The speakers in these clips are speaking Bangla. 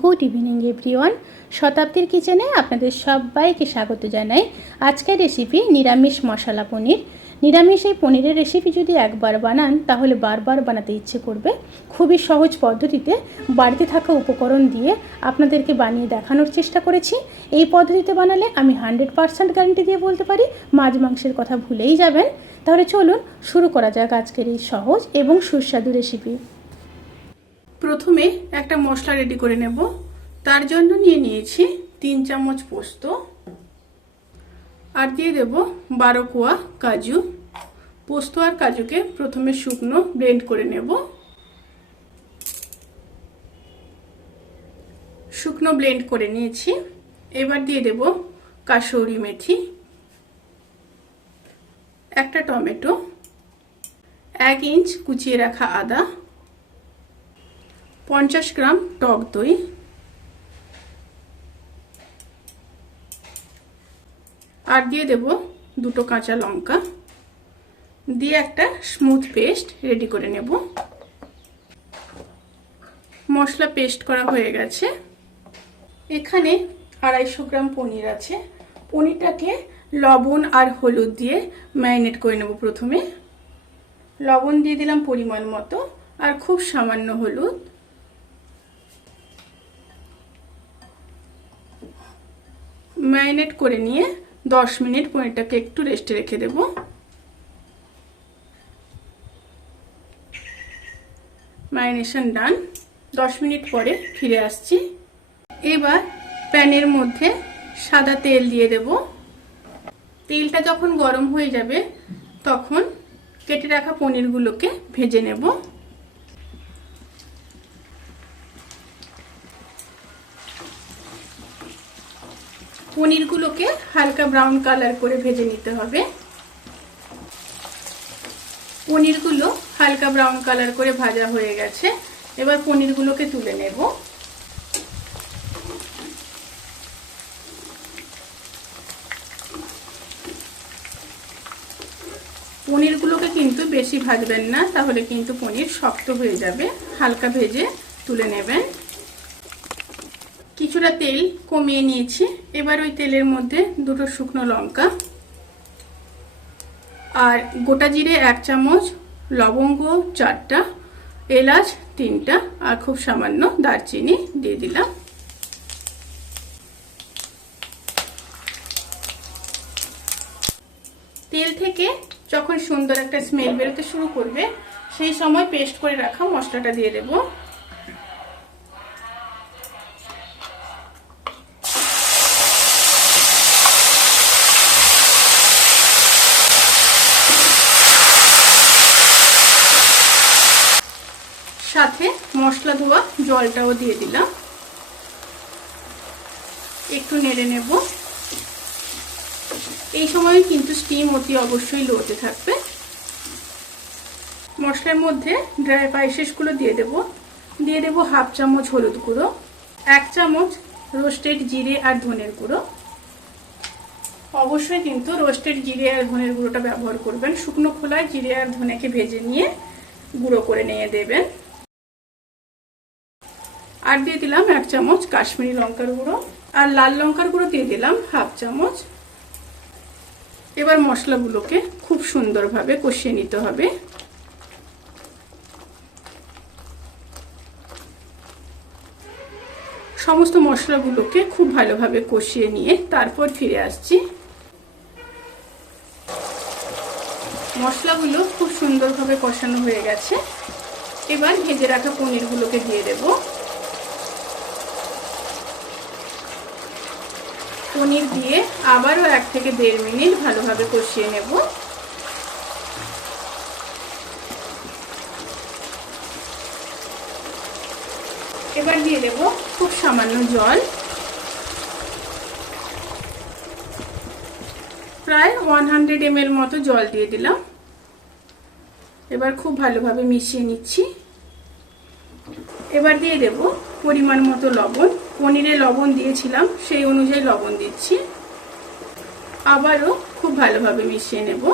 Good evening everyone. শতাব্দীর কিচেনে আপনাদের সবাইকে স্বাগত জানাই। আজকের রেসিপি নিরামিষ মশলা পনির। নিরামিষ এই পনিরের রেসিপি যদি একবার বানান তাহলে বারবার বানাতে ইচ্ছে করবে। খুবই সহজ পদ্ধতিতে বাড়িতে থাকা উপকরণ দিয়ে আপনাদেরকে বানিয়ে দেখানোর চেষ্টা করেছি। এই পদ্ধতিতে বানালে আমি 100% গ্যারান্টি দিয়ে বলতে পারি মাছ মাংসের কথা ভুলেই যাবেন। তাহলে চলুন শুরু করা যাক আজকের এই সহজ এবং সুস্বাদু রেসিপি। প্রথমে একটা মশলা রেডি করে নেব। তার জন্য নিয়ে নিয়েছি 3 চামচ পোস্ত আর দিয়ে দেব 12 কোয়া কাজু। পোস্ত আর কাজুকে প্রথমে শুকনো ব্লেন্ড করে নেব। শুকনো ব্লেন্ড করে নিয়েছি। এবার দিয়ে দেব কাসুরি মেথি, একটা টমেটো, 1 ইঞ্চ কুচিয়ে রাখা আদা, 50 গ্রাম টক দই, আর দিয়ে দেব 2টো কাঁচা লঙ্কা দিয়ে একটা স্মুথ পেস্ট রেডি করে নেব। মশলা পেস্ট করা হয়ে গেছে। এখানে 250 গ্রাম পনির আছে। পনিরটাকে লবণ আর হলুদ দিয়ে ম্যারিনেট করে নেব। প্রথমে লবণ দিয়ে দিলাম পরিমাণ মতো আর খুব সামান্য হলুদ। ম্যারিনেট করে নিয়ে 10 মিনিট পনিরটাকে একটু রেস্টে রেখে দেব। ম্যারিনেশন ডান। 10 মিনিট পরে ফিরে আসছি। এবার প্যানের মধ্যে সাদা তেল দিয়ে দেব। তেলটা যখন গরম হয়ে যাবে তখন কেটে রাখা পনিরগুলোকে ভেজে নেব। পনিরগুলোকে হালকা ব্রাউন কালার করে ভেজে নিতে হবে। পনিরগুলো হালকা ব্রাউন কালার করে ভাজা হয়ে গেছে। এবার পনিরগুলোকে তুলে নেব। পনিরগুলোকে কিন্তু বেশি ভাজবেন না, তাহলে কিন্তু পনির শক্ত হয়ে যাবে। হালকা ভেজে তুলে নেবেন। কিছুটা তেল কমিয়ে নিয়েছি। এবার ওই তেলের মধ্যে 2টো শুকনো লঙ্কা আর গোটা জিরে 1 চামচ, লবঙ্গ 4টা, এলাচ 3টা আর খুব সামান্য দারচিনি দিয়ে দিলাম। তেল থেকে যখন সুন্দর একটা স্মেল বেরোতে শুরু করবে সেই সময় পেস্ট করে রাখা মশলাটা দিয়ে দেব। সাথে মশলা ধোয়া জলটাও দিয়ে দিলাম। একটু নেড়ে নেব। এই সময় কিন্তু স্টিম অতি অবশ্যই লোতে থাকবে। মশলার মধ্যে ড্রাই স্পাইসেসগুলো দিয়ে দেব। দিয়ে দেব 1/2 চামচ হলুদ গুঁড়ো, 1 চামচ রোস্টেড জিরে আর ধনের গুঁড়ো। অবশ্যই কিন্তু রোস্টেড জিরে আর ধনের গুঁড়োটা ব্যবহার করবেন। শুকনো খোলায় জিরে আর ধনেকে ভেজে নিয়ে গুঁড়ো করে নিয়ে দেবেন। আর দিয়ে দিলাম 1 চামচ কাশ্মীরি লঙ্কার গুঁড়ো আর লাল লঙ্কার গুঁড়ো দিয়ে দিলাম 1/2 চামচ। এবার মশলাগুলোকে খুব সুন্দরভাবে কষিয়ে নিতে হবে। সমস্ত মশলাগুলোকে খুব ভালোভাবে কষিয়ে নিয়ে তারপর ফিরে আসছি। মশলাগুলো খুব সুন্দরভাবে কষানো হয়ে গেছে। এবার ভেজে রাখা পনিরগুলোকে দিয়ে দেব। পনির দিয়ে আবারও 1 থেকে 1.5 মিনিট ভালোভাবে কষিয়ে নেব। এবার দিয়ে দেব খুব সামান্য জল, প্রায় 100 ml মতো জল দিয়ে দিলাম। এবার খুব ভালোভাবে মিশিয়ে নিচ্ছি। এবার দিয়ে দেব পরিমাণ মতো লবণ। পনিরে লবণ দিয়েছিলাম সেই অনুযায়ী লবণ দিচ্ছি। আবারও খুব ভালোভাবে মিশিয়ে নেব।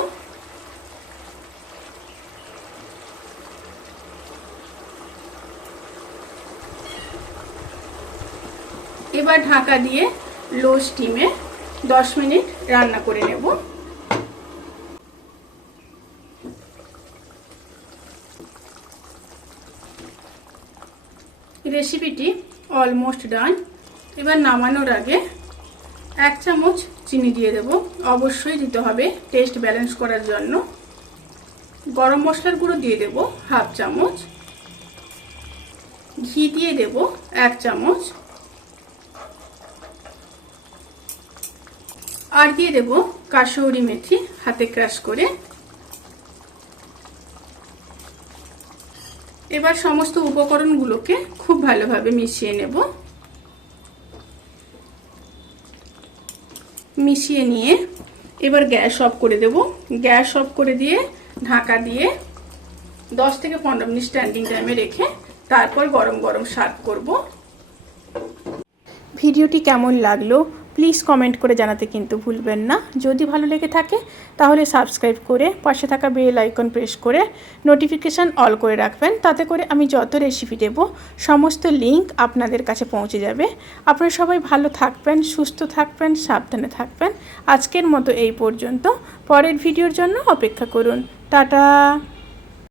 এবার ঢাকা দিয়ে লো স্টিমে 10 মিনিট রান্না করে নেব। রেসিপিটি অলমোস্ট ডান। এবার নামানোর আগে 1 চামচ চিনি দিয়ে দেব, অবশ্যই দিতে হবে টেস্ট ব্যালেন্স করার জন্য। গরম মশলার গুঁড়ো দিয়ে দেব 1/2 চামচ, ঘি দিয়ে দেব 1 চামচ, আর দিয়ে দেব কাসুরি মেথি হাতে ক্রাশ করে। এবার সমস্ত উপকরণগুলোকে খুব ভালোভাবে মিশিয়ে নেব। মিশিয়ে নিয়ে এবার গ্যাস অফ করে দেব। গ্যাস অফ করে দিয়ে ঢাকা দিয়ে 10 থেকে 15 মিনিট স্ট্যান্ডিং টাইমে রেখে তারপর গরম গরম সার্ভ করব। ভিডিওটি কেমন লাগলো প্লিজ কমেন্ট করে জানাতে কিন্তু ভুলবেন না। যদি ভালো লেগে থাকে তাহলে সাবস্ক্রাইব করে পাশে থাকা বেল আইকন প্রেস করে নোটিফিকেশান অল করে রাখবেন। তাতে করে আমি যত রেসিপি দেব সমস্ত লিংক আপনাদের কাছে পৌঁছে যাবে। আপনারা সবাই ভালো থাকবেন, সুস্থ থাকবেন, সাবধানে থাকবেন। আজকের মতো এই পর্যন্ত। পরের ভিডিওর জন্য অপেক্ষা করুন। টাটা।